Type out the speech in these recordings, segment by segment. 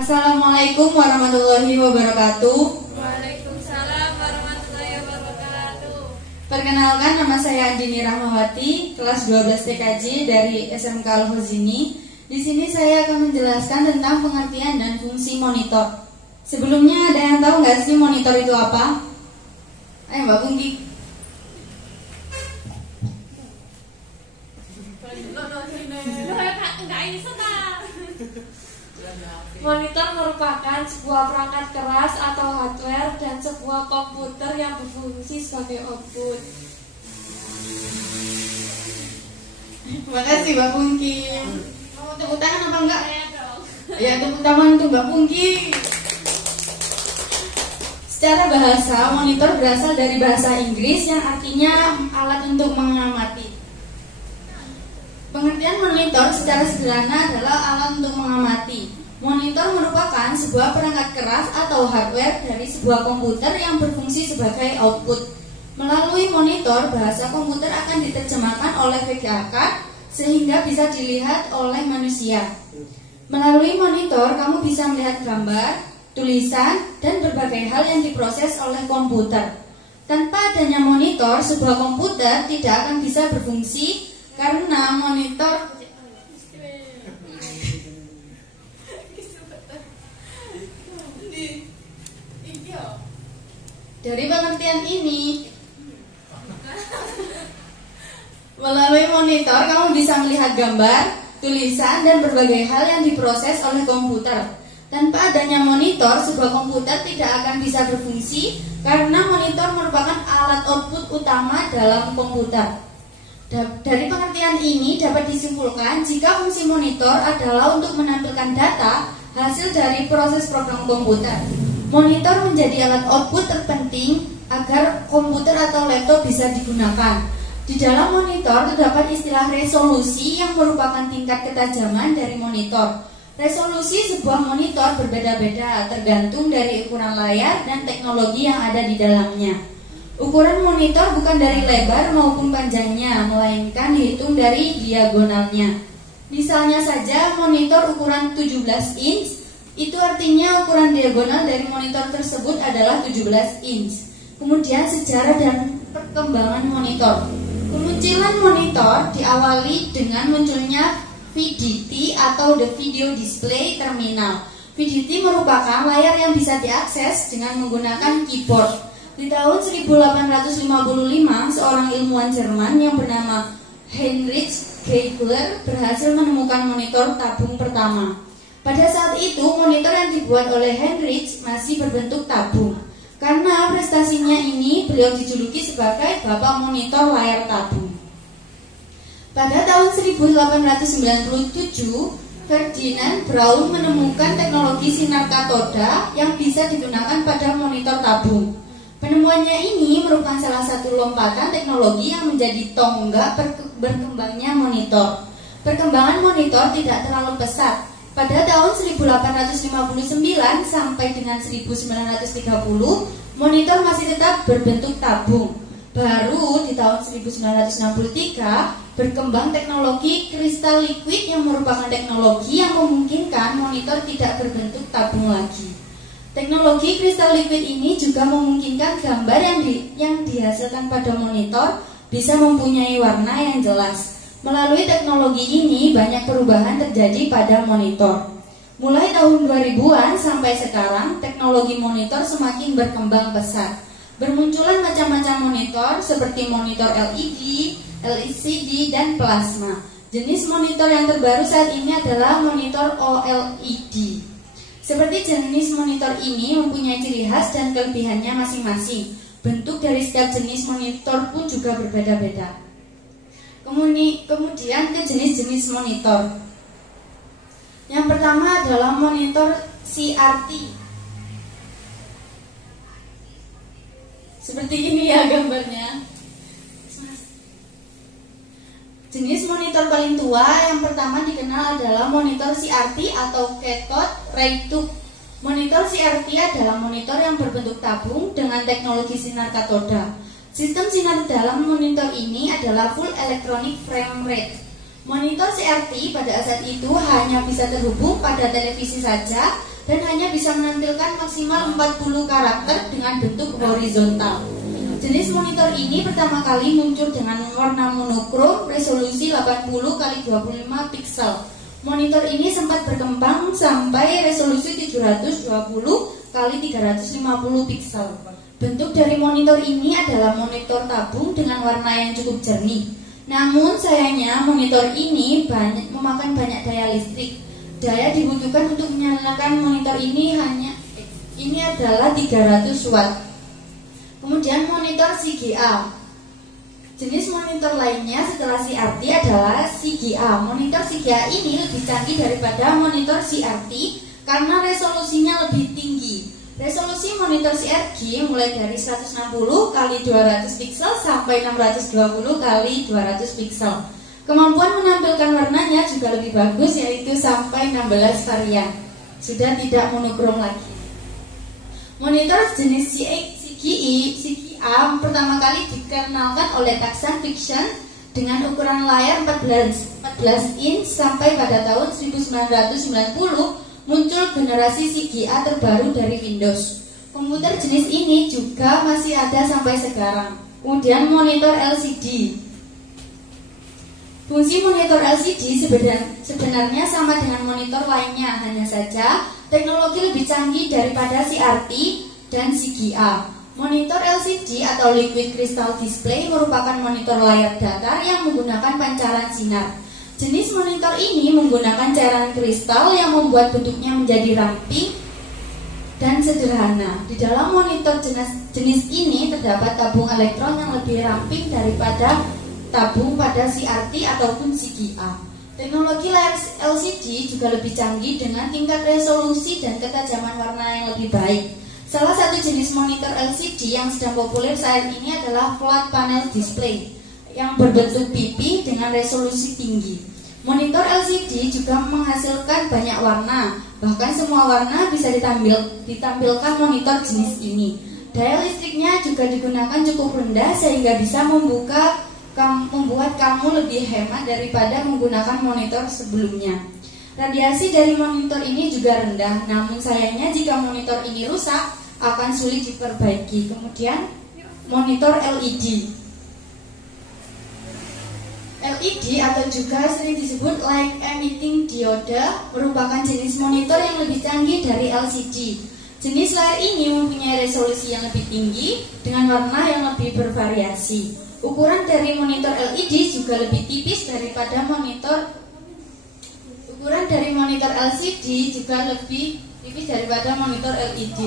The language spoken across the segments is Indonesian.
Assalamualaikum warahmatullahi wabarakatuh. Waalaikumsalam warahmatullahi wabarakatuh. Perkenalkan, nama saya Andini Rahmawati, kelas 12 TKJ dari SMK Al-Hozini. Di sini saya akan menjelaskan tentang pengertian dan fungsi monitor. Sebelumnya ada yang tahu nggak sih monitor itu apa? Ayo Mbak Pungki. Monitor merupakan sebuah perangkat keras atau hardware dan sebuah komputer yang berfungsi sebagai output. Terima kasih Mbak Pungki. Mau tepuk tangan apa enggak? Saya dong. Ya, tepuk tangan untuk Mbak Pungki. Secara bahasa, monitor berasal dari bahasa Inggris yang artinya alat untuk mengamati. Pengertian monitor secara sederhana adalah alat untuk mengamati. Monitor merupakan sebuah perangkat keras atau hardware dari sebuah komputer yang berfungsi sebagai output. Melalui monitor, bahasa komputer akan diterjemahkan oleh VGA card sehingga bisa dilihat oleh manusia. Melalui monitor, kamu bisa melihat gambar, tulisan, dan berbagai hal yang diproses oleh komputer. Tanpa adanya monitor, sebuah komputer tidak akan bisa berfungsi karena monitor dari pengertian ini, melalui monitor kamu bisa melihat gambar, tulisan, dan berbagai hal yang diproses oleh komputer. Tanpa adanya monitor, sebuah komputer tidak akan bisa berfungsi karena monitor merupakan alat output utama dalam komputer. Dari pengertian ini dapat disimpulkan jika fungsi monitor adalah untuk menampilkan data hasil dari proses program komputer. Monitor menjadi alat output terpenting agar komputer atau laptop bisa digunakan. Di dalam monitor terdapat istilah resolusi yang merupakan tingkat ketajaman dari monitor. Resolusi sebuah monitor berbeda-beda tergantung dari ukuran layar dan teknologi yang ada di dalamnya. Ukuran monitor bukan dari lebar maupun panjangnya, melainkan dihitung dari diagonalnya. Misalnya saja monitor ukuran 17 inch, itu artinya ukuran diagonal dari monitor tersebut adalah 17 inch. Kemudian sejarah dan perkembangan monitor. Kemunculan monitor diawali dengan munculnya VDT atau The Video Display Terminal. VDT merupakan layar yang bisa diakses dengan menggunakan keyboard. Di tahun 1855, seorang ilmuwan Jerman yang bernama Heinrich Geigler berhasil menemukan monitor tabung pertama. Pada saat itu, monitor yang dibuat oleh Heinrich masih berbentuk tabung. Karena prestasinya ini, beliau dijuluki sebagai Bapak Monitor Layar Tabung. Pada tahun 1897, Ferdinand Braun menemukan teknologi sinar katoda yang bisa digunakan pada monitor tabung. Penemuannya ini merupakan salah satu lompatan teknologi yang menjadi tonggak berkembangnya monitor. Perkembangan monitor tidak terlalu pesat. Pada tahun 1859 sampai dengan 1930, monitor masih tetap berbentuk tabung. Baru di tahun 1963 berkembang teknologi kristal liquid yang merupakan teknologi yang memungkinkan monitor tidak berbentuk tabung lagi. Teknologi kristal liquid ini juga memungkinkan gambar yang dihasilkan pada monitor bisa mempunyai warna yang jelas. Melalui teknologi ini banyak perubahan terjadi pada monitor. Mulai tahun 2000-an sampai sekarang, teknologi monitor semakin berkembang pesat. Bermunculan macam-macam monitor seperti monitor LED, LCD, dan plasma. Jenis monitor yang terbaru saat ini adalah monitor OLED. Seperti jenis monitor ini mempunyai ciri khas dan kelebihannya masing-masing. Bentuk dari setiap jenis monitor pun juga berbeda-beda. Kemudian ke jenis-jenis monitor. Yang pertama adalah monitor CRT. Seperti ini ya gambarnya. Jenis monitor paling tua yang pertama dikenal adalah monitor CRT atau cathode ray tube. Monitor CRT adalah monitor yang berbentuk tabung dengan teknologi sinar katoda. Sistem sinar dalam monitor ini adalah full electronic frame rate. Monitor CRT pada saat itu hanya bisa terhubung pada televisi saja, dan hanya bisa menampilkan maksimal 40 karakter dengan bentuk horizontal. Jenis monitor ini pertama kali muncul dengan warna monokrom resolusi 80 x 25 piksel. Monitor ini sempat berkembang sampai resolusi 720 x 350 piksel. Bentuk dari monitor ini adalah monitor tabung dengan warna yang cukup jernih. Namun sayangnya monitor ini memakan banyak daya listrik. Daya dibutuhkan untuk menyalakan monitor ini adalah 300 watt. Kemudian monitor CGA. Jenis monitor lainnya setelah CRT adalah CGA. Monitor CGA ini lebih canggih daripada monitor CRT karena resolusinya lebih tinggi. Resolusi monitor CRT mulai dari 160 x 200 piksel sampai 620 x 200 piksel. Kemampuan menampilkan warnanya juga lebih bagus, yaitu sampai 16 varian. Sudah tidak monokrom lagi. Monitor jenis CGA pertama kali dikenalkan oleh Tucson Fiction dengan ukuran layar 14 inch sampai pada tahun 1990 muncul generasi CGA terbaru dari Windows. Komputer jenis ini juga masih ada sampai sekarang. Kemudian monitor LCD. Fungsi monitor LCD sebenarnya sama dengan monitor lainnya, hanya saja teknologi lebih canggih daripada CRT dan CGA. Monitor LCD atau Liquid Crystal Display merupakan monitor layar datar yang menggunakan pancaran sinar. Jenis monitor ini menggunakan cairan kristal yang membuat bentuknya menjadi ramping dan sederhana. Di dalam monitor jenis ini terdapat tabung elektron yang lebih ramping daripada tabung pada CRT ataupun CGA. Teknologi layar LCD juga lebih canggih dengan tingkat resolusi dan ketajaman warna yang lebih baik. Salah satu jenis monitor LCD yang sedang populer saat ini adalah flat panel display yang berbentuk pipi dengan resolusi tinggi. Monitor LCD juga menghasilkan banyak warna, bahkan semua warna bisa ditampilkan monitor jenis ini. Daya listriknya juga digunakan cukup rendah sehingga bisa membuat kamu lebih hemat daripada menggunakan monitor sebelumnya. Radiasi dari monitor ini juga rendah, namun sayangnya jika monitor ini rusak akan sulit diperbaiki. Kemudian monitor LED. LED atau juga sering disebut light emitting diode merupakan jenis monitor yang lebih canggih dari LCD. Jenis layar ini mempunyai resolusi yang lebih tinggi dengan warna yang lebih bervariasi. Ukuran dari monitor LED juga lebih tipis daripada monitor LCD juga lebih tipis daripada monitor LED.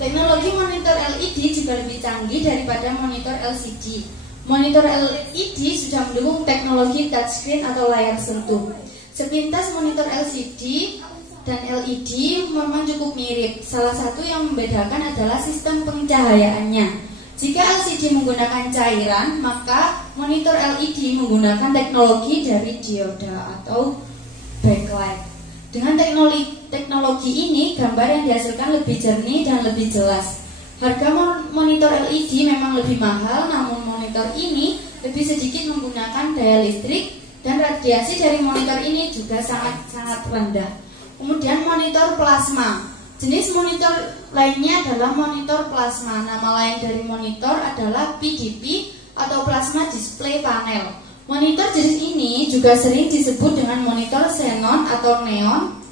Teknologi monitor LED juga lebih canggih daripada monitor LCD. Monitor LED sudah mendukung teknologi touchscreen atau layar sentuh. Sepintas monitor LCD dan LED memang cukup mirip. Salah satu yang membedakan adalah sistem pencahayaannya. Jika LCD menggunakan cairan, maka monitor LED menggunakan teknologi dari dioda atau backlight. Dengan teknologi ini, gambar yang dihasilkan lebih jernih dan lebih jelas. Harga monitor LED memang lebih mahal, namun monitor ini lebih sedikit menggunakan daya listrik dan radiasi dari monitor ini juga sangat rendah. Kemudian monitor plasma. Jenis monitor lainnya adalah monitor plasma. Nama lain dari monitor adalah PDP atau Plasma Display Panel. Monitor jenis ini juga sering disebut dengan monitor xenon atau neon.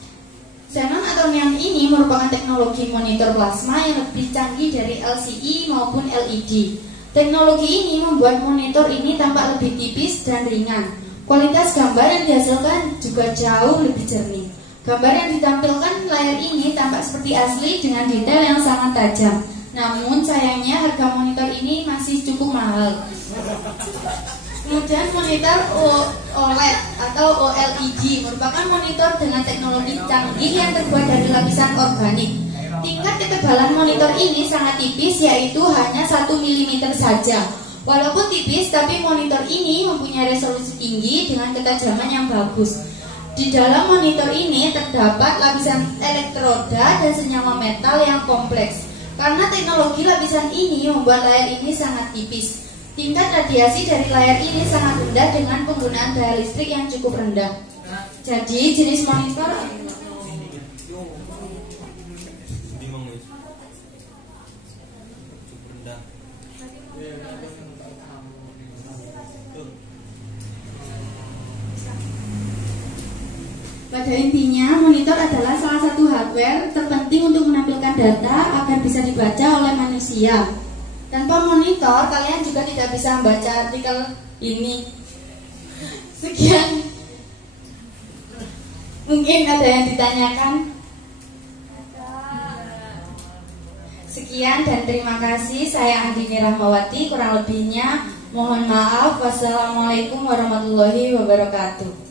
Xenon atau neon ini merupakan teknologi monitor plasma yang lebih canggih dari LCD maupun LED. Teknologi ini membuat monitor ini tampak lebih tipis dan ringan. Kualitas gambar yang dihasilkan juga jauh lebih jernih. Gambar yang ditampilkan layar ini tampak seperti asli dengan detail yang sangat tajam. Namun sayangnya harga monitor ini masih cukup mahal. Kemudian monitor OLED atau OLED merupakan monitor dengan teknologi canggih yang terbuat dari lapisan organik. Tingkat ketebalan monitor ini sangat tipis, yaitu hanya 1 mm saja. Walaupun tipis, tapi monitor ini mempunyai resolusi tinggi dengan ketajaman yang bagus. Di dalam monitor ini terdapat lapisan elektroda dan senyawa metal yang kompleks. Karena teknologi lapisan ini membuat layar ini sangat tipis. Tingkat radiasi dari layar ini sangat rendah dengan penggunaan daya listrik yang cukup rendah. Jadi jenis monitor Pada intinya, monitor adalah salah satu hardware terpenting untuk menampilkan data agar bisa dibaca oleh manusia. Tanpa monitor, kalian juga tidak bisa membaca artikel ini. Sekian. Mungkin ada yang ditanyakan. Sekian dan terima kasih. Saya Andini Rahmawati. Kurang lebihnya mohon maaf. Wassalamualaikum warahmatullahi wabarakatuh.